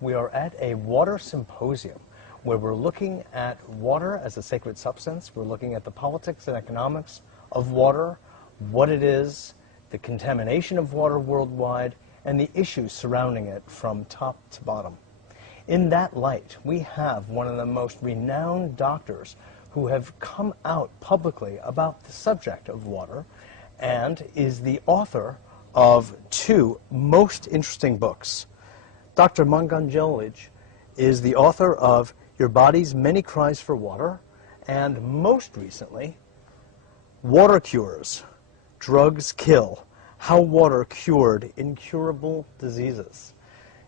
we are at a water symposium where we're looking at water as a sacred substance. We're looking at the politics and economics of water, what it is, the contamination of water worldwide, and the issues surrounding it from top to bottom. In that light, we have one of the most renowned doctors who have come out publicly about the subject of water and is the author of two most interesting books. Dr. Batmanghelid is the author of Your Body's Many Cries for Water, and most recently, Water Cures, Drugs Kill, How Water Cured Incurable Diseases.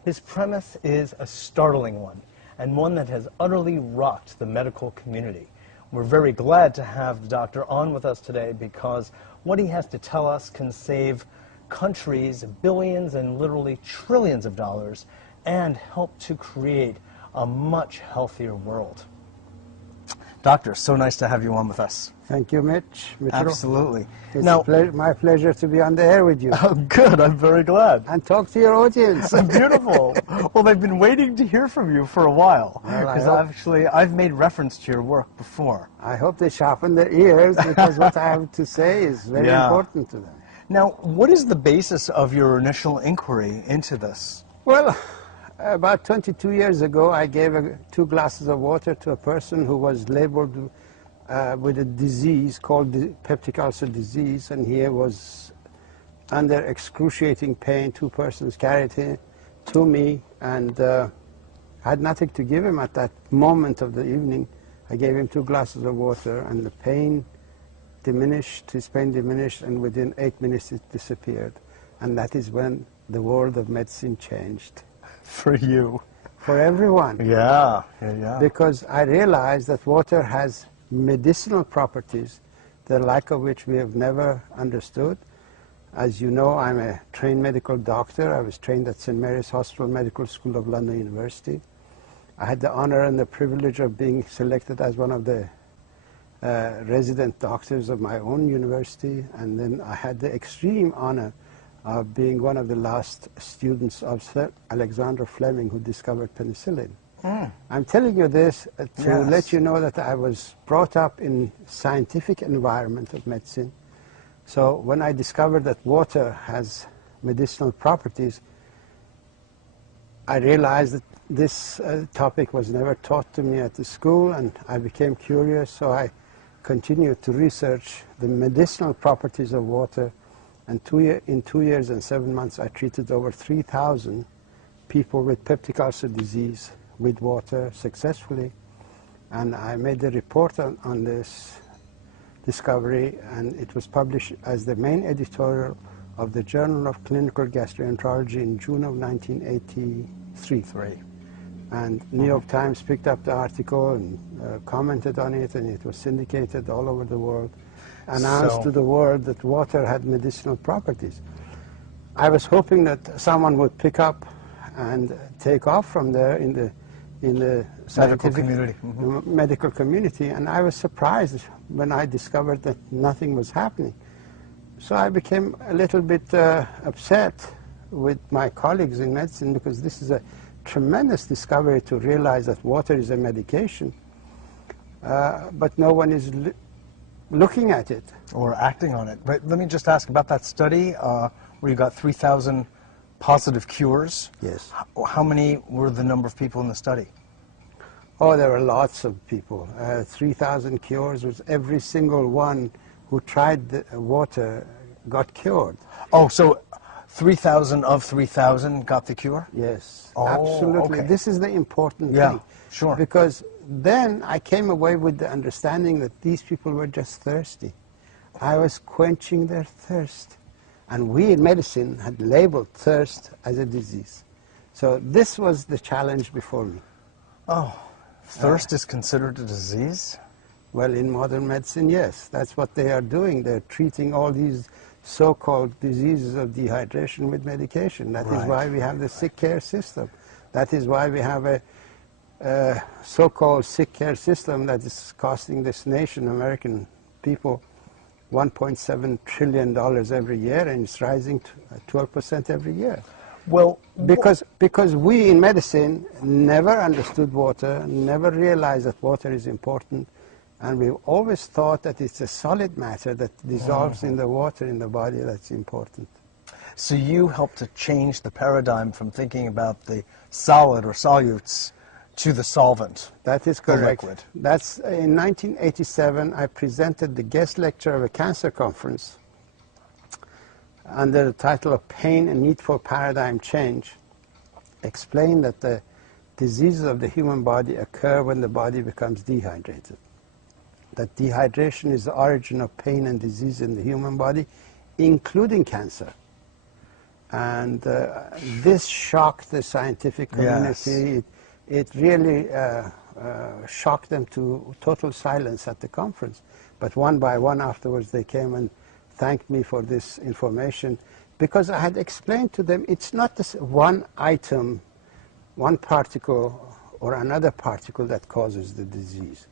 His premise is a startling one, and one that has utterly rocked the medical community. We're very glad to have the doctor on with us today because what he has to tell us can save countries billions and literally trillions of dollars and help to create a much healthier world. Doctor, so nice to have you on with us. Thank you, Mitch. Absolutely. It's now, my pleasure to be on the air with you. Oh, good. I'm very glad. And talk to your audience. Beautiful. Well, they've been waiting to hear from you for a while. Well, because I've made reference to your work before. I hope they sharpen their ears because what I have to say is very important to them. Now, what is the basis of your initial inquiry into this? Well, about 22 years ago, I gave 2 glasses of water to a person who was labeled with a disease called the peptic ulcer disease, and he was under excruciating pain. 2 persons carried him to me, and I had nothing to give him at that moment of the evening. I gave him 2 glasses of water, and the pain diminished, his pain diminished, and within 8 minutes it disappeared. And that is when the world of medicine changed. For you. For everyone. Yeah. Because I realized that water has medicinal properties, the like of which we have never understood. As you know, I'm a trained medical doctor. I was trained at St. Mary's Hospital Medical School of London University. I had the honor and the privilege of being selected as one of the resident doctors of my own university, and then I had the extreme honor of being one of the last students of Sir Alexander Fleming, who discovered penicillin. I'm telling you this to let you know that I was brought up in scientific environment of medicine. So when I discovered that water has medicinal properties, I realized that this topic was never taught to me at the school, and I became curious, so I continued to research the medicinal properties of water. And in 2 years and 7 months, I treated over 3,000 people with peptic ulcer disease with water successfully. And I made a report on this discovery, and it was published as the main editorial of the Journal of Clinical Gastroenterology in June of 1983. And New York Times picked up the article and commented on it, and it was syndicated all over the world. Announced to the world that water had medicinal properties. I was hoping that someone would pick up and take off from there in the scientific medical community, and I was surprised when I discovered that nothing was happening. So I became a little bit upset with my colleagues in medicine, because this is a tremendous discovery to realize that water is a medication, but no one is looking at it. Or acting on it. But let me just ask about that study where you got 3,000 positive cures. Yes. How many were the number of people in the study? Oh, there were lots of people. 3,000 cures was every single one who tried the water got cured. Oh, so 3,000 of 3,000 got the cure? Yes, oh, absolutely. Okay. This is the important thing. Yeah, sure. Because then I came away with the understanding that these people were just thirsty. I was quenching their thirst. And we in medicine had labeled thirst as a disease. So this was the challenge before me. Oh, thirst is considered a disease? Well, in modern medicine, yes. That's what they are doing. They're treating all these so-called diseases of dehydration with medication. That is why we have the sick care system. That is why we have a so-called sick care system that is costing this nation, American people, $1.7 trillion every year, and it's rising to 12% every year. Well, because we in medicine never understood water, never realized that water is important, and we've always thought that it's a solid matter that dissolves in the water in the body that's important. so you helped to change the paradigm from thinking about the solid or solutes to the solvent. That is the correct. liquid. That's in 1987. I presented the guest lecture of a cancer conference under the title of Pain and Need for Paradigm Change, explained that the diseases of the human body occur when the body becomes dehydrated. That dehydration is the origin of pain and disease in the human body, including cancer. And this shocked the scientific community. Yes. It really shocked them to total silence at the conference. But one by one afterwards they came and thanked me for this information, because I had explained to them it's not this one item, one particle or another particle that causes the disease.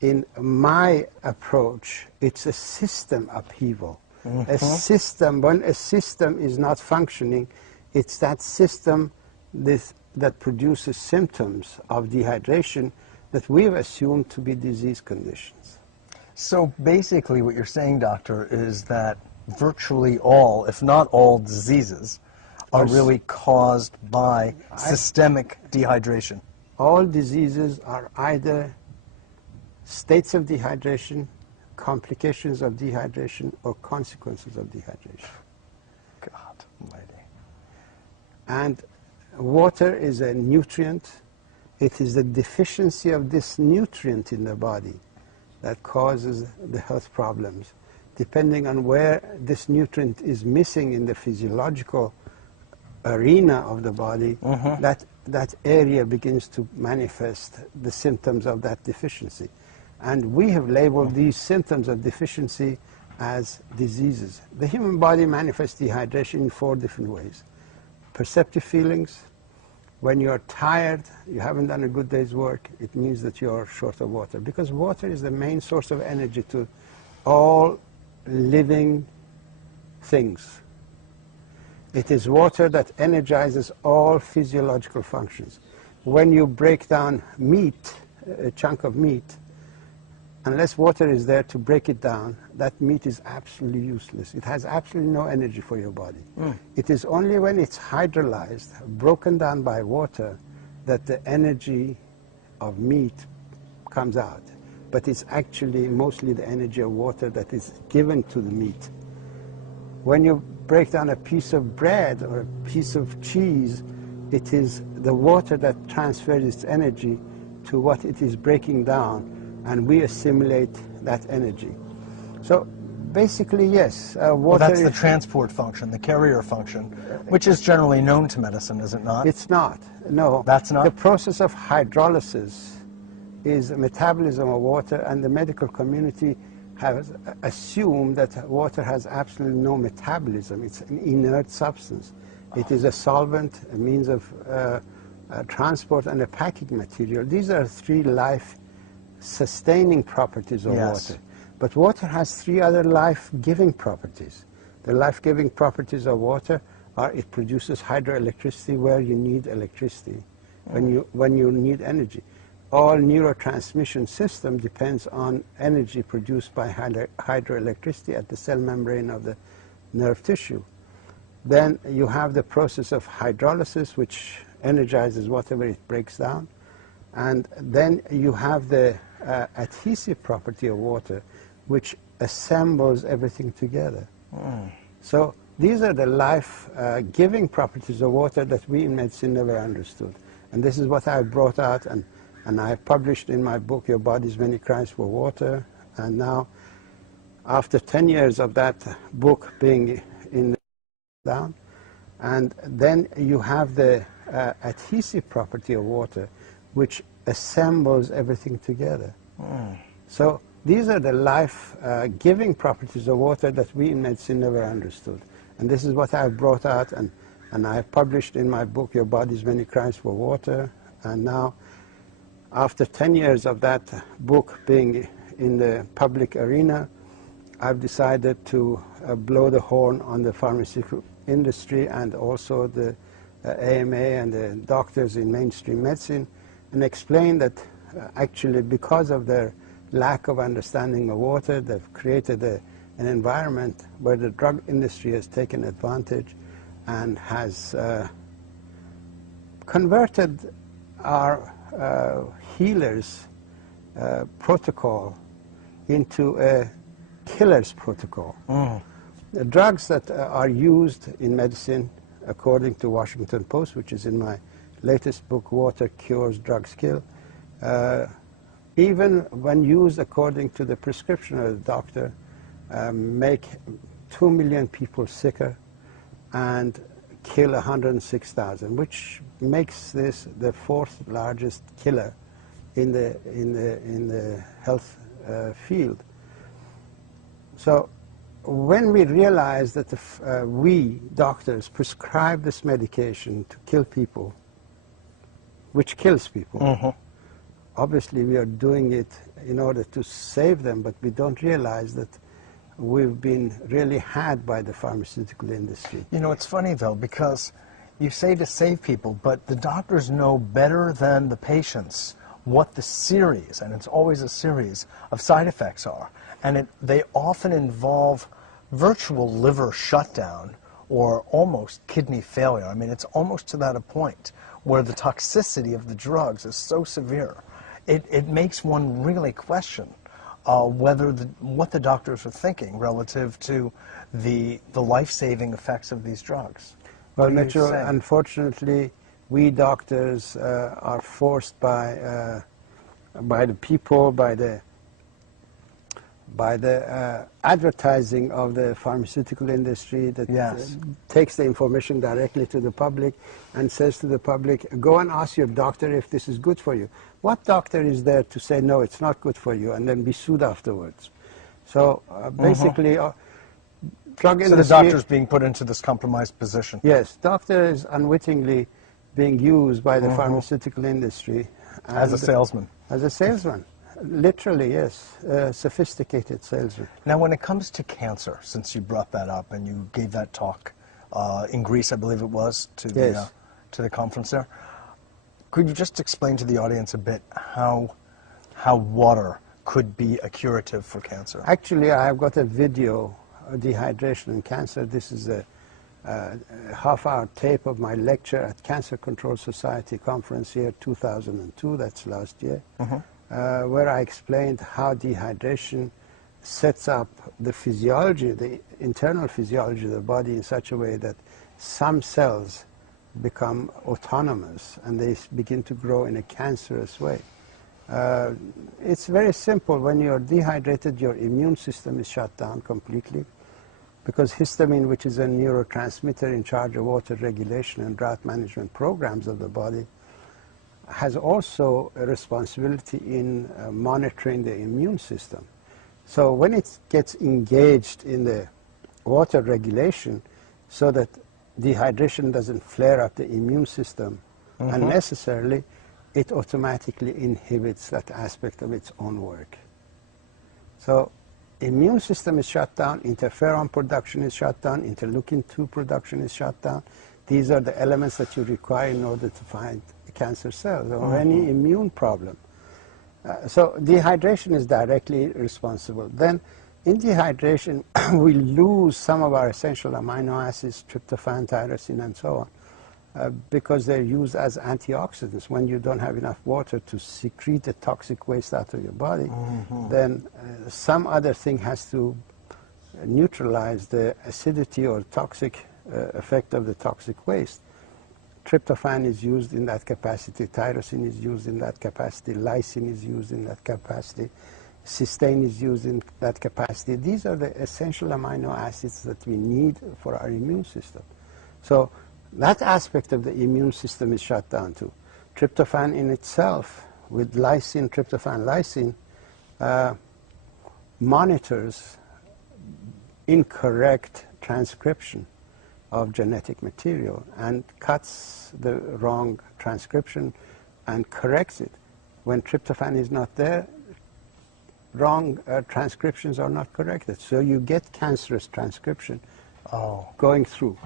In my approach, it's a system upheaval. A system, when a system is not functioning, it's that system that produces symptoms of dehydration that we've assumed to be disease conditions. So basically what you're saying, doctor, is that virtually all, if not all, diseases are really caused by systemic dehydration. All diseases are either states of dehydration, complications of dehydration, or consequences of dehydration. God almighty. And water is a nutrient. It is the deficiency of this nutrient in the body that causes the health problems. Depending on where this nutrient is missing in the physiological arena of the body, that area begins to manifest the symptoms of that deficiency. And we have labeled these symptoms of deficiency as diseases. The human body manifests dehydration in 4 different ways. Perceptive feelings. When you're tired, you haven't done a good day's work, it means that you're short of water, because water is the main source of energy to all living things. It is water that energizes all physiological functions. When you break down meat, a chunk of meat, unless water is there to break it down, that meat is absolutely useless. It has absolutely no energy for your body. It is only when it's hydrolyzed, broken down by water, that the energy of meat comes out. But it's actually mostly the energy of water that is given to the meat. When you break down a piece of bread or a piece of cheese, it is the water that transfers its energy to what it is breaking down, and we assimilate that energy. So basically, yes, water Well, that's the transport function, the carrier function, which is generally known to medicine, is it not? It's not, no. That's not? The process of hydrolysis is a metabolism of water, and the medical community has assumed that water has absolutely no metabolism. It's an inert substance. It is a solvent, a means of transport, and a packing material. These are 3 life-sustaining properties of water. But water has 3 other life-giving properties. The life-giving properties of water are it produces hydroelectricity where you need electricity, when you need energy. All neurotransmission system depends on energy produced by hydroelectricity at the cell membrane of the nerve tissue. Then you have the process of hydrolysis, which energizes whatever it breaks down. And then you have the adhesive property of water, which assembles everything together. So these are the life-giving properties of water that we in medicine never understood. And this is what I brought out, and I published in my book, Your Body's Many Cries for Water. And now, after 10 years of that book being in down, and then you have the adhesive property of water, which assembles everything together. So these are the life-giving properties of water that we in medicine never understood. And this is what I've brought out, and I published in my book, Your Body's Many Cries for Water. And now, after 10 years of that book being in the public arena, I've decided to blow the horn on the industry and also the AMA and the doctors in mainstream medicine, and explained that actually because of their lack of understanding of water, they've created an environment where the drug industry has taken advantage and has converted our healers' protocol into a killer's protocol. The drugs that are used in medicine, according to Washington Post, which is in my latest book, Water Cures, Drugs Kill, even when used according to the prescription of the doctor, make 2 million people sicker and kill 106,000, which makes this the 4th largest killer in the health field. So when we realize that we doctors prescribe this medication to kill people, which kills people, obviously we are doing it in order to save them, but we don't realize that we've been really had by the pharmaceutical industry. You know, it's funny though, because you say to save people, but the doctors know better than the patients what the series, and it's always a series, of side effects are. And they often involve virtual liver shutdown or almost kidney failure. I mean, it's almost to that point where the toxicity of the drugs is so severe. It makes one really question what the doctors are thinking relative to the life-saving effects of these drugs. Well, Mitchell, unfortunately, we doctors are forced by the people, by the advertising of the pharmaceutical industry that takes the information directly to the public and says to the public, go and ask your doctor if this is good for you. What doctor is there to say, no, it's not good for you, and then be sued afterwards? So basically, drug industry... So the doctor's being put into this compromised position. Yes, doctor is unwittingly being used by the pharmaceutical industry. As a salesman. As a salesman. Literally, yes. Sophisticated salesman. Now, when it comes to cancer, since you brought that up and you gave that talk in Greece, I believe it was, to the conference there, could you just explain to the audience a bit how water could be a curative for cancer? Actually, I have got a video of dehydration and cancer. This is a half-hour tape of my lecture at Cancer Control Society conference year 2002, that's last year, where I explained how dehydration sets up the physiology, the internal physiology of the body in such a way that some cells become autonomous and they begin to grow in a cancerous way. It's very simple. When you're dehydrated, your immune system is shut down completely, because histamine, which is a neurotransmitter in charge of water regulation and drought management programs of the body, has also a responsibility in monitoring the immune system. So when it gets engaged in the water regulation so that dehydration doesn't flare up the immune system unnecessarily, it automatically inhibits that aspect of its own work. So immune system is shut down, interferon production is shut down, interleukin-2 production is shut down. These are the elements that you require in order to find cancer cells or any immune problem. So dehydration is directly responsible. Then in dehydration, we lose some of our essential amino acids, tryptophan, tyrosine, and so on, because they're used as antioxidants. When you don't have enough water to secrete the toxic waste out of your body, then some other thing has to neutralize the acidity or toxic effect of the toxic waste. Tryptophan is used in that capacity, tyrosine is used in that capacity, lysine is used in that capacity, cysteine is used in that capacity. These are the essential amino acids that we need for our immune system. So that aspect of the immune system is shut down too. Tryptophan in itself, with lysine, tryptophan, lysine, monitors incorrect transcription of genetic material and cuts the wrong transcription and corrects it. When tryptophan is not there, wrong transcriptions are not corrected. So you get cancerous transcription going through.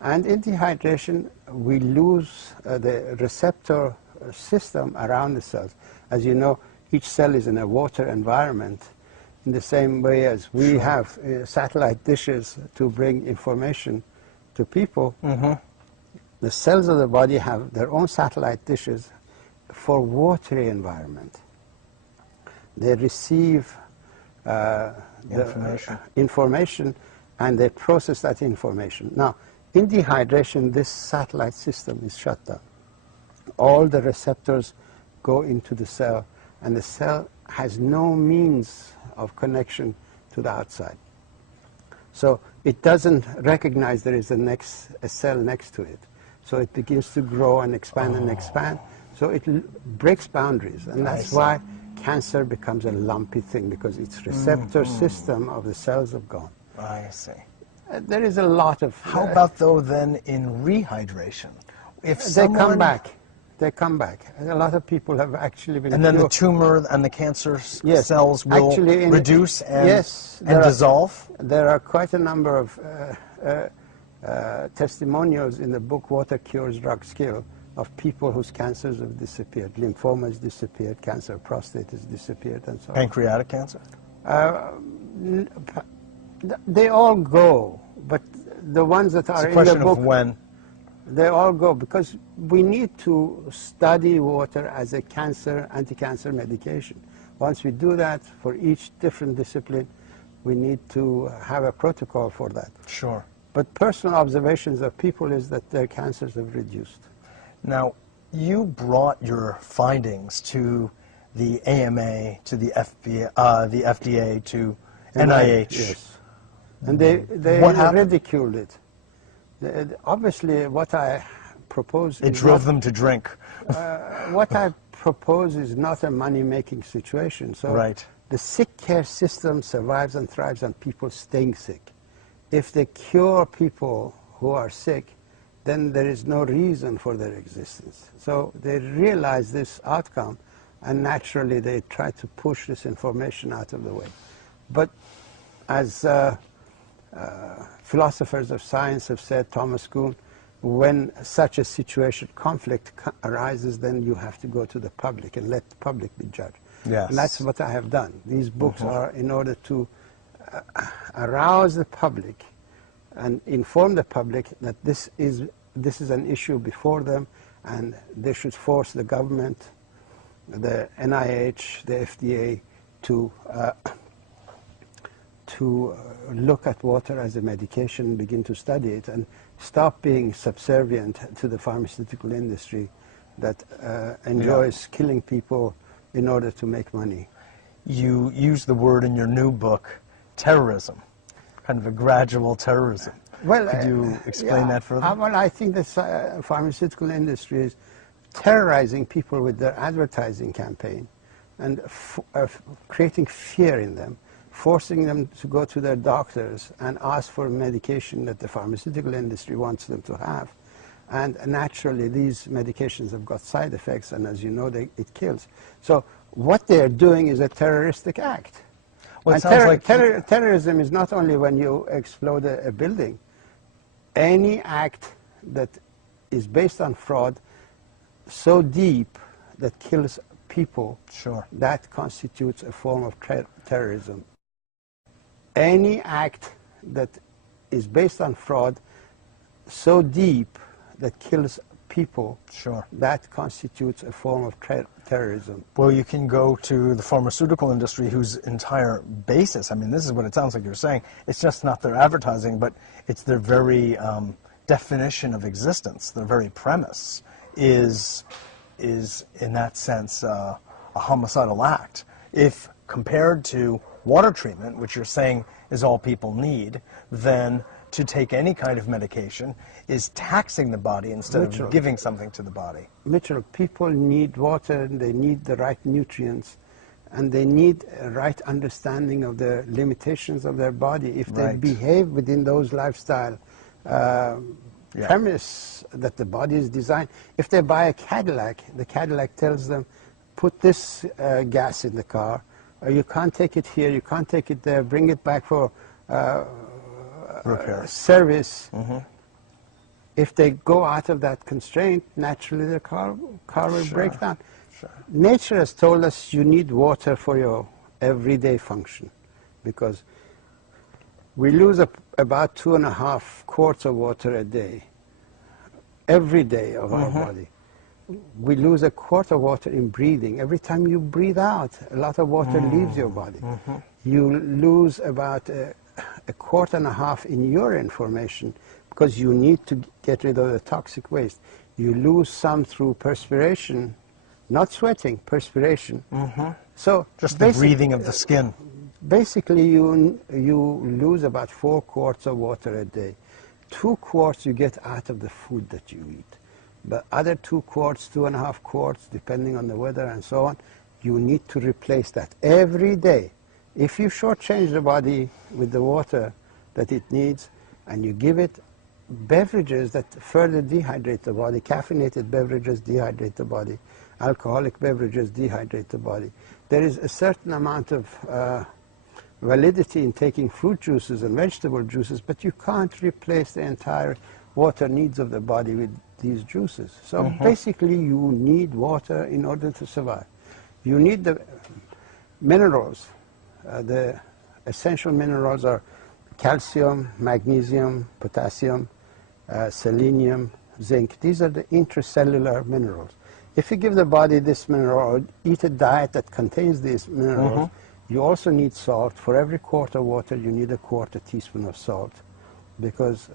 And in dehydration, we lose the receptor system around the cells. As you know, each cell is in a water environment in the same way as we Sure. have satellite dishes to bring information to people. The cells of the body have their own satellite dishes for watery environment. They receive the information and they process that information. Now, in dehydration, this satellite system is shut down. All the receptors go into the cell, and the cell has no means of connection to the outside. So it doesn't recognize there is a cell next to it. So it begins to grow and expand and expand. So it breaks boundaries, and that's why cancer becomes a lumpy thing, because its receptor system of the cells have gone. I see. There is a lot of... How about, though, then in rehydration? If they come back. They come back. And a lot of people have actually been... And then the tumor and the cancer cells will actually reduce and, and dissolve? There are quite a number of testimonials in the book Water Cures, Drugs Kill of people whose cancers have disappeared. Lymphoma has disappeared, cancer of prostate has disappeared, and so on. Pancreatic cancer? They all go, but the ones that are in the book... It's a question of when. They all go, because we need to study water as a anti-cancer medication. Once we do that, for each different discipline, we need to have a protocol for that. Sure. But personal observations of people is that their cancers have reduced. Now, you brought your findings to the AMA, to the FDA, to NIH. Yes. And they ridiculed it. Obviously, what I propose... It drove them to drink. What I propose is not a money-making situation. So the sick care system survives and thrives on people staying sick. If they cure people who are sick, then there is no reason for their existence. So they realize this outcome, and naturally they try to push this information out of the way. But as philosophers of science have said, Thomas Kuhn, when such a situation, conflict arises, then you have to go to the public and let the public be judged. Yes. And that's what I have done. These books are in order to arouse the public and inform the public that this is an issue before them, and they should force the government, the NIH, the FDA to look at water as a medication, begin to study it, and stop being subservient to the pharmaceutical industry that enjoys killing people in order to make money. You use the word in your new book, terrorism, kind of a gradual terrorism. Well, could you explain that further? Well, I think the pharmaceutical industry is terrorizing people with their advertising campaign and creating fear in them, forcing them to go to their doctors and ask for medication that the pharmaceutical industry wants them to have. And naturally, these medications have got side effects, and as you know, it kills. So what they're doing is a terroristic act. Well, and terrorism is not only when you explode a building. Any act that is based on fraud so deep that kills people, that constitutes a form of terrorism. Any act that is based on fraud so deep that kills people, that constitutes a form of terrorism. Well, you can go to the pharmaceutical industry, whose entire basis, I mean, this is what it sounds like you're saying, it's just not their advertising, but it's their very definition of existence, their very premise is in that sense, a homicidal act. If compared to water treatment, which you're saying is all people need, then to take any kind of medication is taxing the body instead of giving something to the body. Mitchell, people need water, and they need the right nutrients, and they need a right understanding of the limitations of their body. If they behave within those lifestyle premise that the body is designed. If they buy a Cadillac, the Cadillac tells them, put this gas in the car, you can't take it here, you can't take it there, bring it back for repair, service. If they go out of that constraint, naturally the car will break down. Sure. Nature has told us you need water for your everyday function, because we lose about 2.5 quarts of water a day, every day of our body. We lose a quart of water in breathing. Every time you breathe out, a lot of water leaves your body. You lose about a quart and a half in urine formation because you need to get rid of the toxic waste. You lose some through perspiration, not sweating, perspiration. So just the breathing of the skin. Basically, you lose about 4 quarts of water a day. 2 quarts you get out of the food that you eat. But other 2 quarts, 2.5 quarts, depending on the weather and so on, you need to replace that every day. If you shortchange the body with the water that it needs, and you give it beverages that further dehydrate the body, caffeinated beverages dehydrate the body, alcoholic beverages dehydrate the body. There is a certain amount of validity in taking fruit juices and vegetable juices, but you can't replace the entire water needs of the body with these juices. So basically you need water in order to survive. You need the minerals. The essential minerals are calcium, magnesium, potassium, selenium, zinc. These are the intracellular minerals. If you give the body this mineral or eat a diet that contains these minerals, you also need salt. For every quart of water, you need a quarter teaspoon of salt, because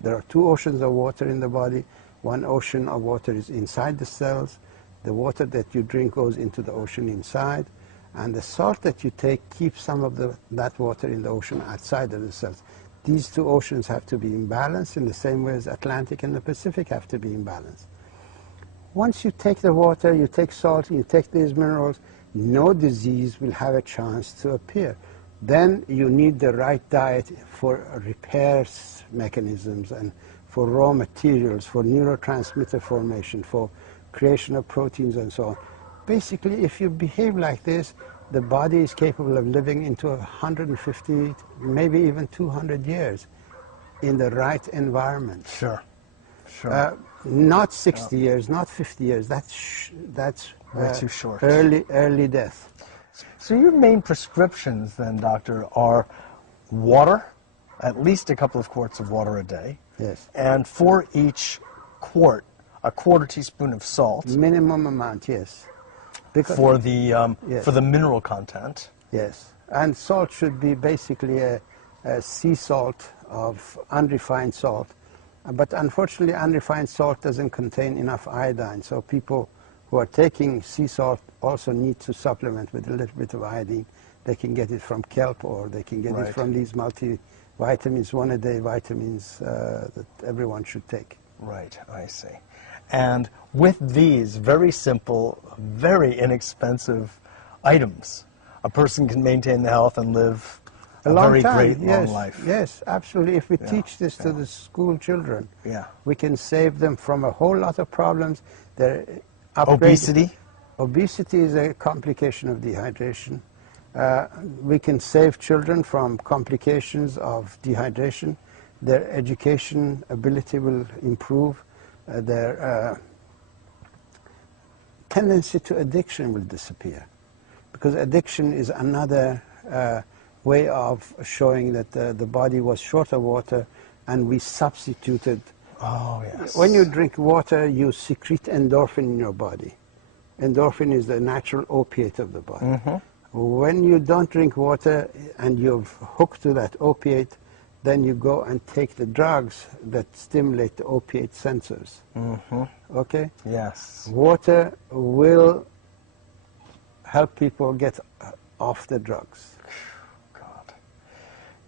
there are 2 oceans of water in the body. 1 ocean of water is inside the cells. The water that you drink goes into the ocean inside, and the salt that you take keeps some of that water in the ocean outside of the cells. These 2 oceans have to be in balance in the same way as Atlantic and the Pacific have to be in balance. Once you take the water, you take salt, you take these minerals, no disease will have a chance to appear. Then you need the right diet for repair mechanisms and for raw materials, for neurotransmitter formation, for creation of proteins and so on. Basically, if you behave like this, the body is capable of living into 150, maybe even 200 years in the right environment. Sure, sure. Not 60 years, not 50 years. That's way too short. Early death. So your main prescriptions then, doctor, are water, at least a couple of quarts of water a day. Yes. And for each quart, a quarter teaspoon of salt. Minimum amount, yes. Because for the mineral content. Yes. And salt should be basically a sea salt of unrefined salt. But unfortunately, unrefined salt doesn't contain enough iodine. So people who are taking sea salt also need to supplement with a little bit of iodine. They can get it from kelp, or they can get it from these multivitamins, 1-a-day vitamins that everyone should take. Right, I see. And with these very simple, very inexpensive items, a person can maintain the health and live a very great long life. Yes, absolutely. If we teach this to the school children, we can save them from a whole lot of problems. Obesity? Obesity is a complication of dehydration. We can save children from complications of dehydration. Their education ability will improve. Their tendency to addiction will disappear, because addiction is another way of showing that the body was short of water and we substituted. Oh, yes. When you drink water, you secrete endorphin in your body. Endorphin is the natural opiate of the body. When you don't drink water and you're hooked to that opiate, then you go and take the drugs that stimulate the opiate sensors. Okay? Yes. Water will help people get off the drugs. God.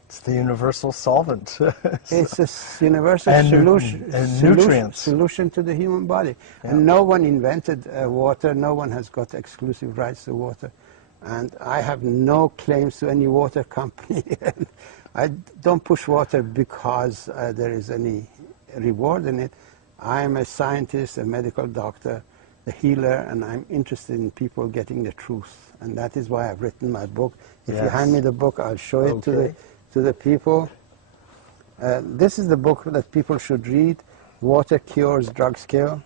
It's the universal solvent. It's a universal solution to the human body. And no one invented water. No one has got exclusive rights to water. And I have no claims to any water company. I don't push water because there is any reward in it. I'm a scientist, a medical doctor, a healer, and I'm interested in people getting the truth. And that is why I've written my book. If you hand me the book, I'll show it to the people. This is the book that people should read. Water Cures, Drugs Kill.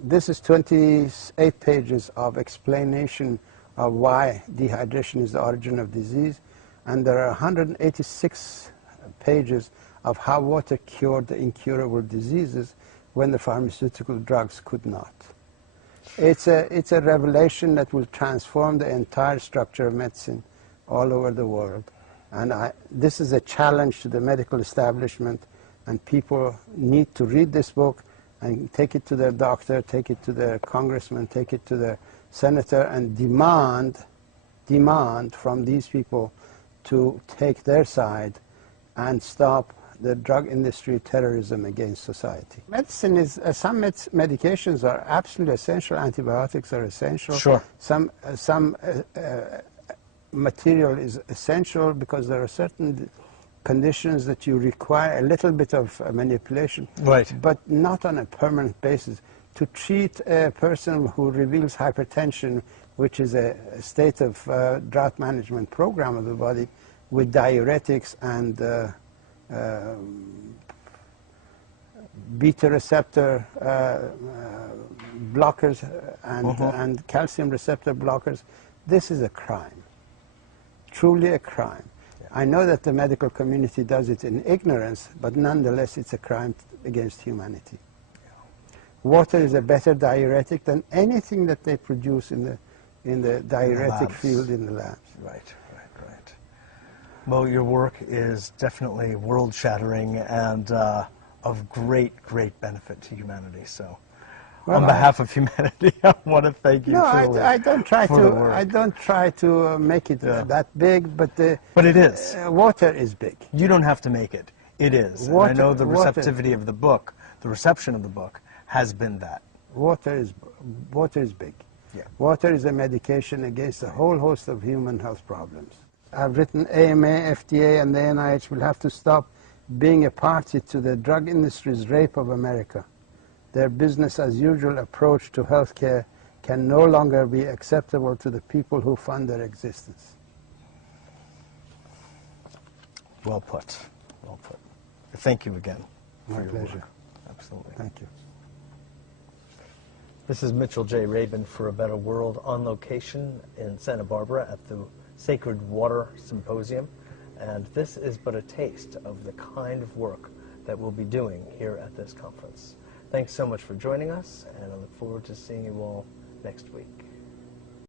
This is 28 pages of explanation of why dehydration is the origin of disease, and there are 186 pages of how water cured the incurable diseases when the pharmaceutical drugs could not. It's a revelation that will transform the entire structure of medicine all over the world. And this is a challenge to the medical establishment, and people need to read this book and take it to their doctor, take it to their congressman, take it to their senator, and demand from these people to take their side and stop the drug industry terrorism against society. Medicine is, some medications are absolutely essential, antibiotics are essential. Sure. Some material is essential because there are certain conditions that you require a little bit of manipulation, right, but not on a permanent basis. To treat a person who reveals hypertension, which is a state of drought management program of the body, with diuretics and beta receptor blockers and calcium receptor blockers, this is a crime, truly a crime. I know that the medical community does it in ignorance, but nonetheless it's a crime against humanity. Water is a better diuretic than anything that they produce in the diuretic field in the labs. Right. Well, your work is definitely world-shattering and of great benefit to humanity. So, well, on behalf of humanity, I want to thank you. No, I don't try to. I don't try to make it that big, but it is. Water is big. You don't have to make it. It is. And I know the receptivity of the book, the reception of the book, has been that. Water is big. Yeah. Water is a medication against a whole host of human health problems. I've written AMA, FDA, and the NIH will have to stop being a party to the drug industry's rape of America. Their business-as-usual approach to healthcare can no longer be acceptable to the people who fund their existence. Well put. Well put. Thank you again. My pleasure. Absolutely. Thank you. This is Mitchell J. Rabin for A Better World, on location in Santa Barbara at the Sacred Water Symposium, and this is but a taste of the kind of work that we'll be doing here at this conference. Thanks so much for joining us, and I look forward to seeing you all next week.